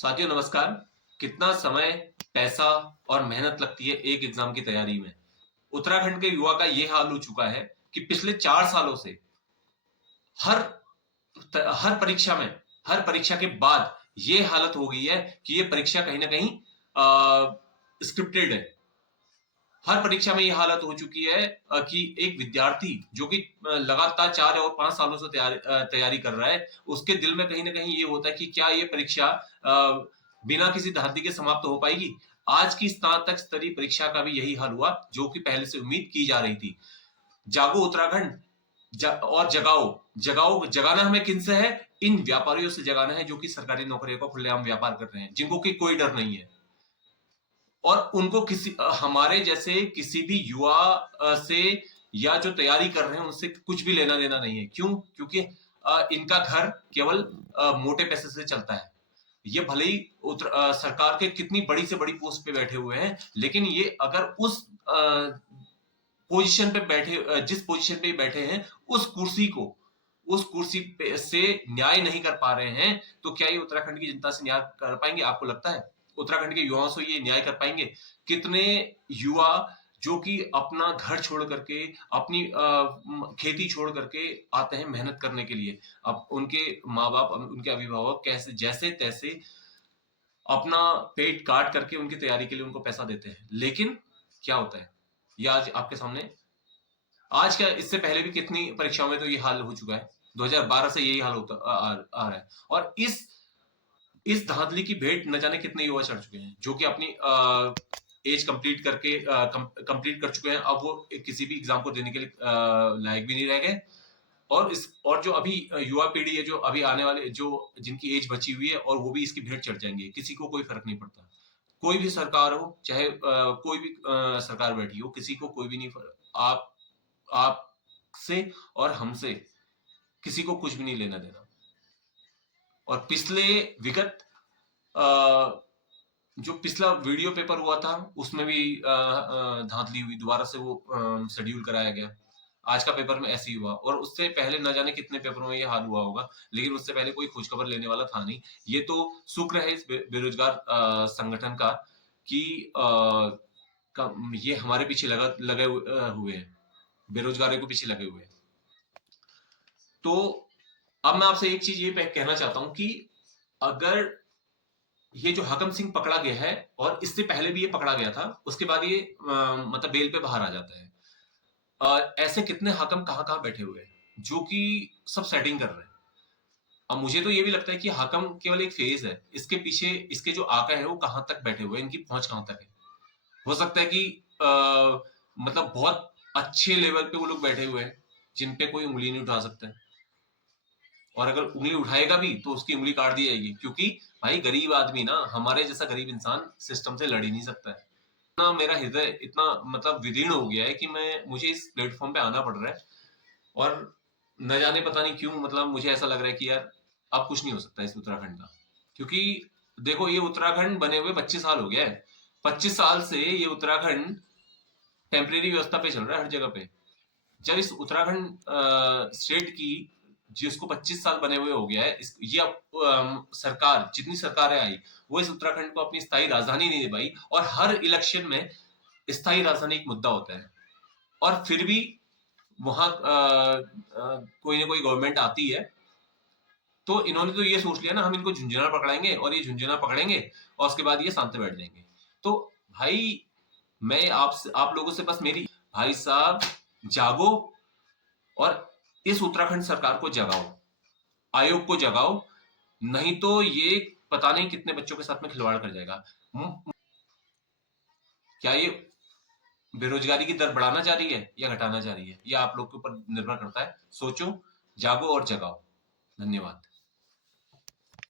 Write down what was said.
साथियों नमस्कार। कितना समय, पैसा और मेहनत लगती है एक एग्जाम की तैयारी में। उत्तराखंड के युवा का यह हाल हो चुका है कि पिछले 4 सालों से हर हर परीक्षा में, हर परीक्षा के बाद ये हालत हो गई है कि ये परीक्षा कहीं ना कहीं स्क्रिप्टेड है। हर परीक्षा में ये हालत हो चुकी है कि एक विद्यार्थी जो कि लगातार 4 और 5 सालों से तैयारी कर रहा है, उसके दिल में कहीं ना कहीं ये होता है कि क्या ये परीक्षा बिना किसी धांधली के समाप्त हो पाएगी। आज की स्नातक स्तरीय परीक्षा का भी यही हाल हुआ जो कि पहले से उम्मीद की जा रही थी। जागो उत्तराखंड और जगाओ। जगाना हमें किनसे है? इन व्यापारियों से जगाना है जो कि सरकारी नौकरियों का खुलेआम व्यापार कर रहे हैं, जिनको कि कोई डर नहीं है। और उनको किसी हमारे जैसे किसी भी युवा से या जो तैयारी कर रहे हैं उनसे कुछ भी लेना देना नहीं है। क्यों? क्योंकि इनका घर केवल मोटे पैसे से चलता है। ये भले ही सरकार के कितनी बड़ी से बड़ी पोस्ट पे बैठे हुए हैं, लेकिन ये अगर उस पोजीशन पे जिस पोजीशन पे बैठे हैं, उस कुर्सी पे से न्याय नहीं कर पा रहे हैं, तो क्या ये उत्तराखंड की जनता से न्याय कर पाएंगे? आपको लगता है उत्तराखंड के युवाओं से ये न्याय कर पाएंगे? कितने युवा जो कि अपना घर छोड़ करके, अपनी खेती छोड़ करके आते हैं मेहनत करने के लिए। अब उनके माँ बाप, उनके अभिभावक कैसे जैसे तैसे अपना पेट काट करके उनकी तैयारी के लिए उनको पैसा देते हैं। लेकिन क्या होता है, ये आज आपके सामने। आज क्या, इससे पहले भी कितनी परीक्षाओं में तो ये हाल हो चुका है। 2012 से यही हाल होता आ रहा है। और इस धांधली की भेंट न जाने कितने युवा चढ़ चुके हैं जो कि अपनी एज कंप्लीट करके कंप्लीट कर चुके हैं। अब वो किसी भी एग्जाम को देने के लिए लायक भी नहीं रह गए। और जो अभी युवा पीढ़ी है, जो अभी आने वाले, जो जिनकी एज बची हुई है, और वो भी इसकी भेंट चढ़ जाएंगे। किसी को कोई फर्क नहीं पड़ता। कोई भी सरकार हो, चाहे कोई भी सरकार बैठी हो, किसी को कोई भी नहीं फर्क। आपसे और हमसे किसी को कुछ भी नहीं लेना देना। और पिछले विगत जो पिछला वीडियो पेपर हुआ था उसमें भी धांधली हुई, दोबारा से वो शेड्यूल कराया गया। आज का पेपर में ऐसे ही हुआ, और उससे पहले न जाने कितने पेपरों में ये हाल हुआ होगा, लेकिन उससे पहले कोई खोजखबर लेने वाला था नहीं। ये तो शुक्र है इस बेरोजगार संगठन का कि ये हमारे पीछे लगे हुए हैं, बेरोजगारों के पीछे लगे हुए हैं। तो अब मैं आपसे एक चीज ये कहना चाहता हूं कि अगर ये जो हकम सिंह पकड़ा गया है, और इससे पहले भी ये पकड़ा गया था, उसके बाद ये मतलब बेल पे बाहर आ जाता है। ऐसे कितने हकम कहाँ कहाँ बैठे हुए हैं जो कि सब सेटिंग कर रहे हैं। अब मुझे तो ये भी लगता है कि हकम केवल एक फेज है, इसके पीछे इसके जो आका है वो कहाँ तक बैठे हुए हैं, इनकी पहुंच कहाँ तक है। हो सकता है कि मतलब बहुत अच्छे लेवल पे वो लोग बैठे हुए हैं जिन पे कोई उंगली नहीं उठा सकता है, और अगर उंगली उठाएगा भी तो उसकी उंगली काट दी जाएगी। क्योंकि भाई गरीब आदमी ना, हमारे जैसा गरीब इंसान सिस्टम से लड़ ही नहीं सकता है ना। मेरा हृदय इतना मतलब विदीर्ण हो गया है कि मुझे इस प्लेटफॉर्म पे आना पड़ रहा है। और न जाने पता नहीं क्यों, मतलब मुझे ऐसा लग रहा है कि यार अब कुछ नहीं हो सकता इस उत्तराखंड का। क्योंकि देखो, ये उत्तराखंड बने हुए 25 साल हो गया है। 25 साल से ये उत्तराखंड टेम्परेरी व्यवस्था पे चल रहा है हर जगह पे। जब इस उत्तराखंड स्टेट की, जिसको 25 साल बने हुए हो गया है, ये सरकार, जितनी सरकारें आई, वो इस उत्तराखंड को अपनी स्थायी राजधानी नहीं दे पाई। और हर इलेक्शन में स्थायी राजधानी एक मुद्दा होता है, और फिर भी वहां कोई ना कोई गवर्नमेंट आती है। तो इन्होंने तो ये सोच लिया ना, हम इनको झुंझुना पकड़ाएंगे और ये झुंझुना पकड़ेंगे, और उसके बाद ये शांत बैठ जाएंगे। तो भाई, मैं आप लोगों से बस मेरी, भाई साहब जागो, और इस उत्तराखंड सरकार को जगाओ, आयोग को जगाओ। नहीं तो ये पता नहीं कितने बच्चों के साथ में खिलवाड़ कर जाएगा। क्या ये बेरोजगारी की दर बढ़ाना चाह रही है या घटाना चाह रही है? ये आप लोग के ऊपर निर्भर करता है। सोचो, जागो और जगाओ। धन्यवाद।